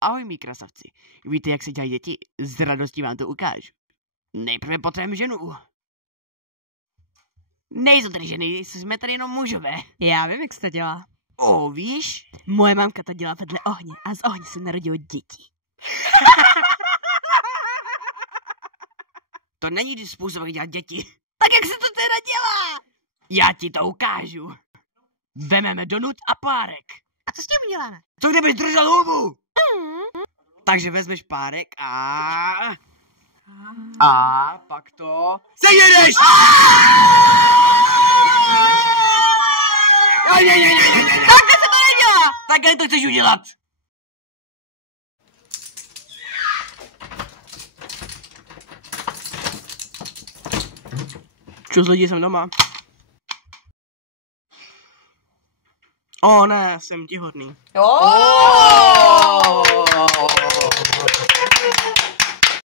Ahoj mý krasavci. Víte, jak se dělají děti? S radostí vám to ukážu. Nejprve potřebujeme ženu. Nejsou tady ženy, jsme tady jenom mužové. Já vím, jak se to dělá. Víš? Moje mamka to dělá vedle ohně a z ohně se narodilo děti. To není způsob, jak dělat děti. Tak jak se to teda dělá? Já ti to ukážu. Vememe donut a párek. A co s tím uděláme? Co kdybys držel hubu? Takže vezmeš párek a pak to... Sejedeš! Takhle se to nedělá! Takhle to chceš udělat. Čus lidi, jsem doma. Ne, jsem těhotný. Jo!